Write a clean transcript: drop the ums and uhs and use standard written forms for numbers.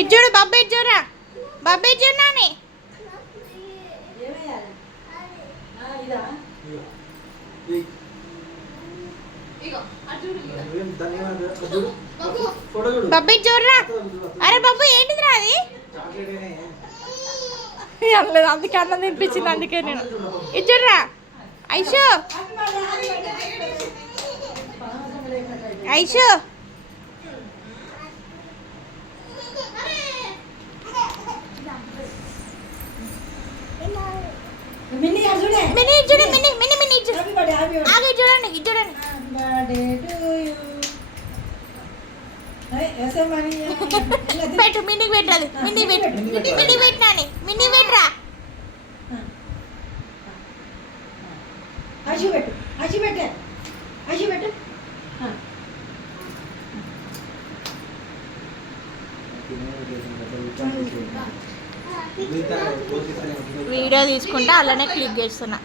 ఇచ్చుడు బాబా ఇచ్చురా బాబా ఇచ్చున్నాని బాబా ఇచ్చురా. అరే బాబు ఏంటిదిరా అది? అనలేదు, అందుకే అన్నం తినిపించింది, అందుకే నేను ఇచ్చురా. ఐషు ఐషు మినీ చూడండి, మినీ మినీ మినీ ఆగే చూడండి, ఇది చూడండి. పెట్టు మినీ పెట్టాలి, మినీ పెట్టు, మినీ పెట్టాని, మినీ పెట్టరా. అజు పెట్టు, అజు పెట్టే, అజు పెట్టు. వీడియో తీసుకుంటే అలానే క్లిక్ చేస్తున్నా.